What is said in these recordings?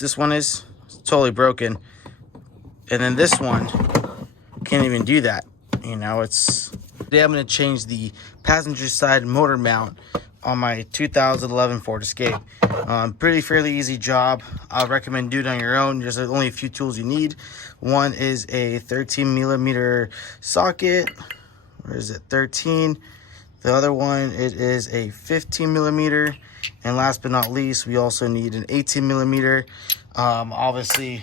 This one is totally broken. And then this one can't even do that. You know, today I'm going to change the passenger side motor mount on my 2011 Ford Escape. Fairly easy job. I recommend doing it on your own. There's only a few tools you need. One is a 13mm socket. Where is it? 13. The other one, it is a 15mm. And last but not least, we also need an 18mm. Obviously,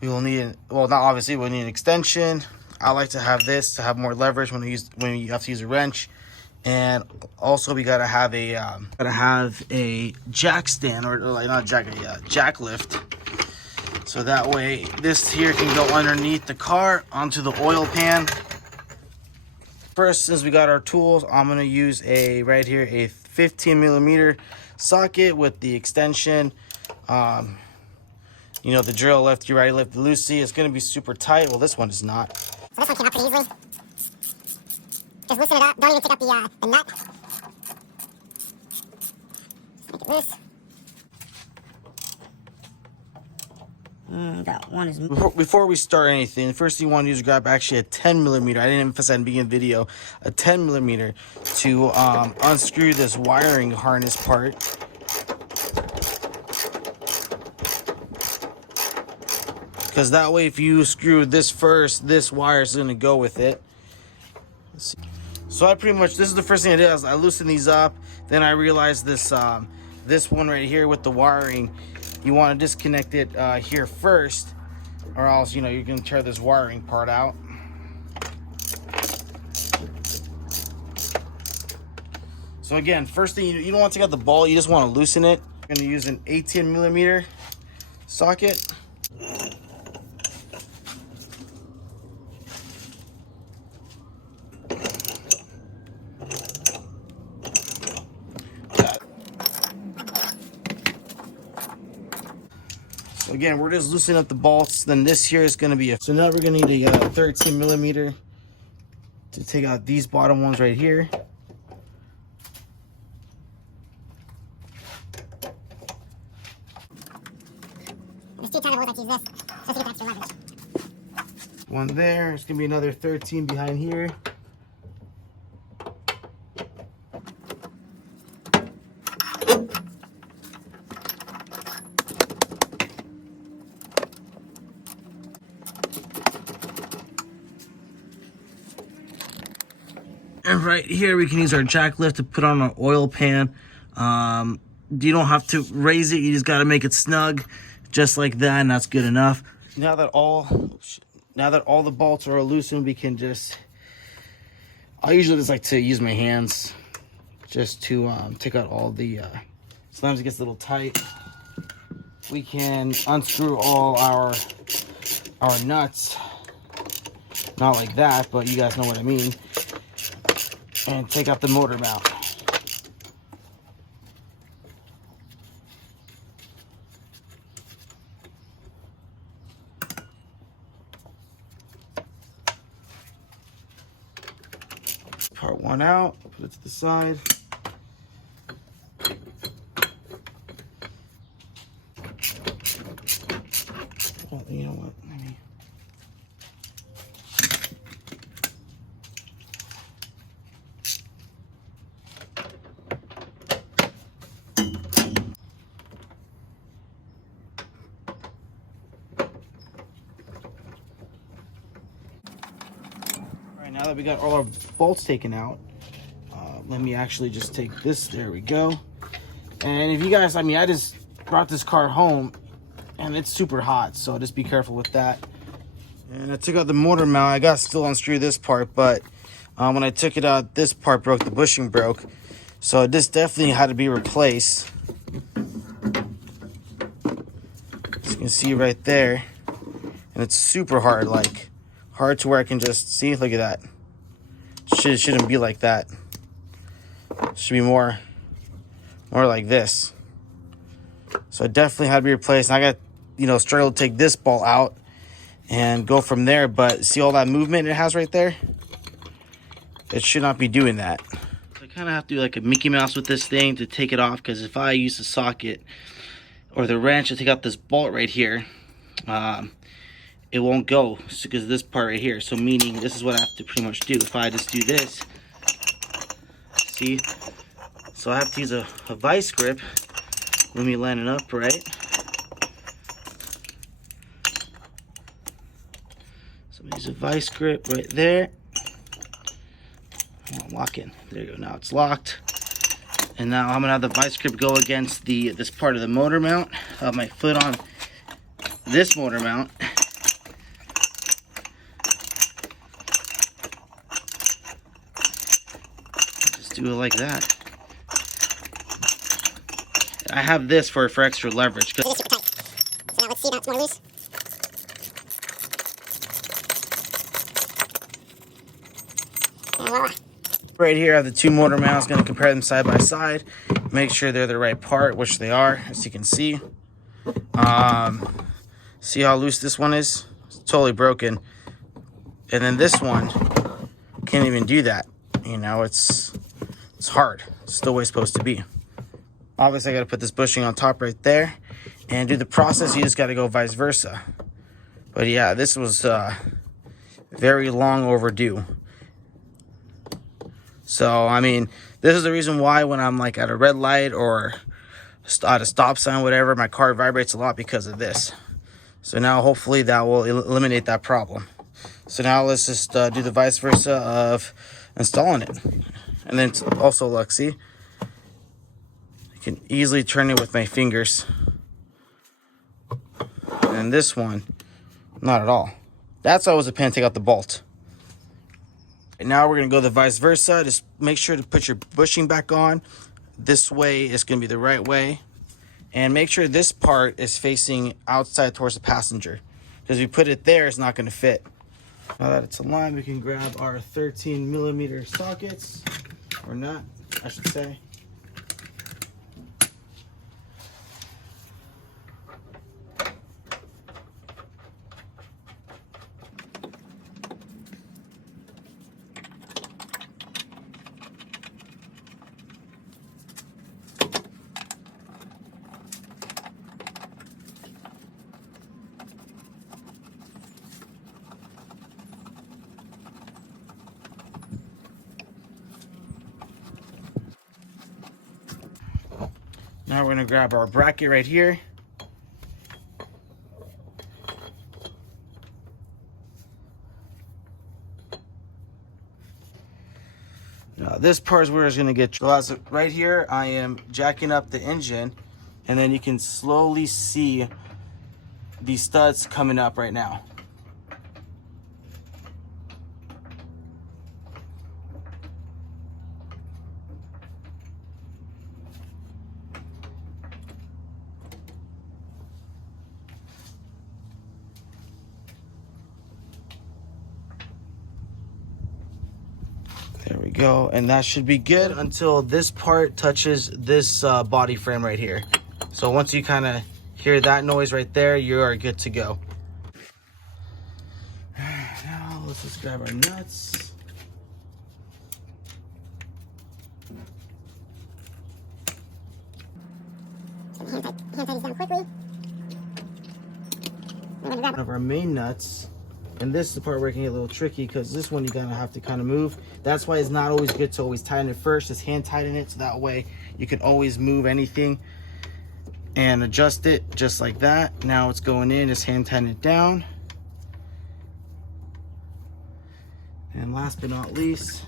we will need, not obviously, we'll need an extension. I like to have this to have more leverage when you have to use a wrench. And also we gotta have a jack stand, or like not jack, a jack lift. So that way this here can go underneath the car onto the oil pan. First, since we got our tools, I'm gonna use right here a 15mm socket with the extension. You know, the drill lefty, righty, lefty, loosey. It's gonna be super tight. Well, this one is not. So this one came out pretty easily. Just loosen it up. Don't even take out the nut. Just make it loose. That one is... Before we start anything, the first thing you want to do is grab actually a 10mm. I didn't emphasize in the beginning of the video. A 10mm to unscrew this wiring harness part. Because that way, if you screw this first, this wire is going to go with it. Let's see. So this is the first thing I did. I loosened these up. Then I realized this one right here with the wiring, you want to disconnect it here first, or else, you know, you're going to tear this wiring part out. So again, first thing, you don't want to take out the ball. You just want to loosen it. I'm going to use an 18mm socket. Again, we're just loosening up the bolts. Then this here is going to be so now we're going to need a 13mm to take out these bottom ones right here. There's two tiny holes. I use this just to get the extra leverage. One there. It's going to be another 13 behind here. And right here, we can use our jack lift to put on our oil pan. You don't have to raise it. You just got to make it snug, just like that, and that's good enough. Now that all the bolts are loosened, we can just... I usually just like to use my hands just to take out all the... sometimes it gets a little tight. We can unscrew all our nuts. Not like that, but you guys know what I mean. And take out the motor mount. Part one out, put it to the side. Well, you know what? Now that we got all our bolts taken out, let me actually just take this. There we go. And if you guys, I just brought this car home and it's super hot, so just be careful with that. And I took out the motor mount. I got to still unscrew this part, but when I took it out, this part broke, the bushing broke. So this definitely had to be replaced. As you can see right there. And it's super hard, hard to where I can just see. Look at that. Shouldn't be like that. Should be more like this. So it definitely had to be replaced. And I got, struggled to take this ball out and go from there. But see all that movement it has right there? It should not be doing that. So I kind of have to do like a Mickey Mouse with this thing to take it off, because if I use the socket, or the wrench to take out this bolt right here, it won't go because of this part right here. So meaning this is what I have to pretty much do. If I just do this, see? So I have to use a vice grip when we line it up, right? So use a vice grip right there. Lock in. There you go. Now it's locked. And now I'm gonna have the vice grip go against this part of the motor mount. I have my foot on this motor mount. Just do it like that. I have this for extra leverage. It is super tight. So now let's see that's more loose. And voila. Right here I have the two motor mounts. Going to compare them side by side. Make sure they're the right part, which they are, as you can see. See how loose this one is? It's totally broken. And then this one can't even do that. You know, it's hard. It's still the way it's supposed to be. Obviously, I got to put this bushing on top right there. And do the process, you just got to go vice versa. But yeah, this was very long overdue. So, I mean, this is the reason why when I'm like at a red light or at a stop sign, whatever, my car vibrates a lot because of this. So now hopefully that will eliminate that problem. So now let's just do the vice versa of installing it. And then also, look, see? I can easily turn it with my fingers. And this one, not at all. That's always a pain to take out the bolt. And now we're going to go the vice versa. Just make sure to put your bushing back on. This way is going to be the right way. And make sure this part is facing outside towards the passenger. Because if you put it there, it's not going to fit. Now that it's aligned, we can grab our 13mm sockets. Or not, I should say. Now we're going to grab our bracket right here. Now this part is where it's going to get... So as right here, I am jacking up the engine, and then you can slowly see these studs coming up right now. There we go, and that should be good until this part touches this body frame right here. So once you kind of hear that noise right there, you are good to go. Now let's just grab our nuts. Hand tight these down quickly. One of our main nuts. And this is the part where it can get a little tricky because this one you're gonna have to kind of move. That's why it's not always good to always tighten it first. Just hand tighten it so that way you can always move anything and adjust it just like that. Now it's going in, just hand tighten it down. And last but not least,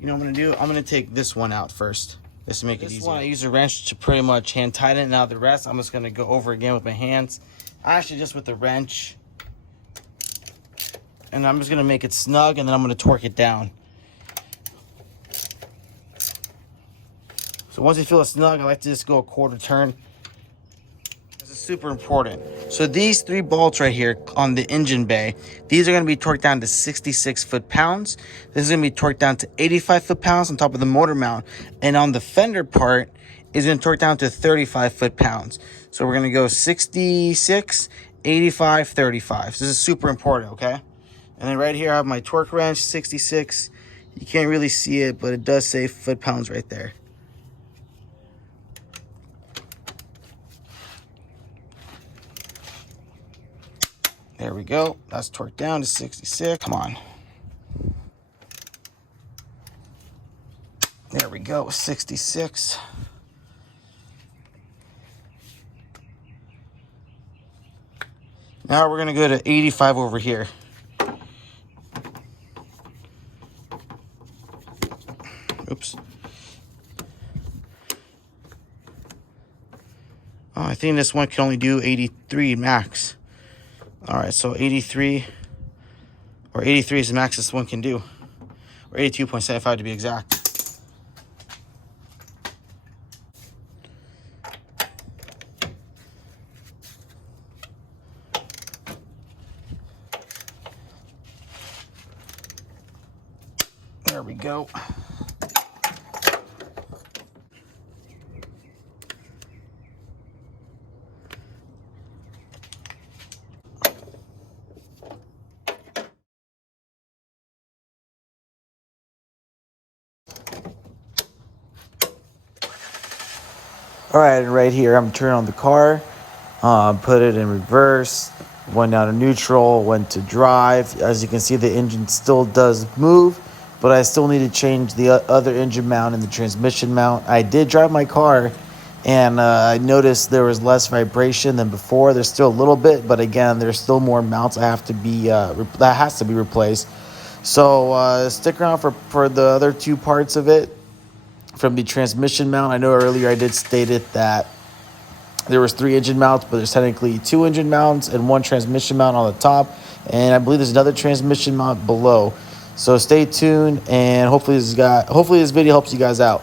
you know what I'm gonna do? I'm gonna take this one out first. Just to make it easier. This one I use a wrench to pretty much hand tighten it. Now the rest I'm just gonna go over again with my hands. Actually just with the wrench. And I'm just gonna make it snug and then I'm gonna torque it down. So once you feel it snug, I like to just go a quarter turn. This is super important. So these 3 bolts right here on the engine bay, these are going to be torqued down to 66 foot-pounds. This is going to be torqued down to 85 foot-pounds on top of the motor mount. And on the fender part, is going to torque down to 35 foot-pounds. So we're going to go 66, 85, 35. So this is super important, okay? And then right here I have my torque wrench, 66. You can't really see it, but it does say foot-pounds right there. There we go. That's torqued down to 66. Come on. There we go, 66. Now we're gonna go to 85 over here. Oops. Oh, I think this one can only do 83 max. All right, so 83 or 83 is the max this one can do, or 82.75 to be exact. There we go. All right, right here, I'm turning on the car, put it in reverse, went down to neutral, went to drive. As you can see, the engine still does move, but I still need to change the other engine mount and the transmission mount. I did drive my car, and I noticed there was less vibration than before. There's still a little bit, but again, there's still more mounts I have to be that has to be replaced. So stick around for the other two parts of it. From the transmission mount, I know earlier I did state it that there was 3 engine mounts, but there's technically 2 engine mounts and 1 transmission mount on the top, and I believe there's another transmission mount below. So stay tuned, and hopefully this video helps you guys out.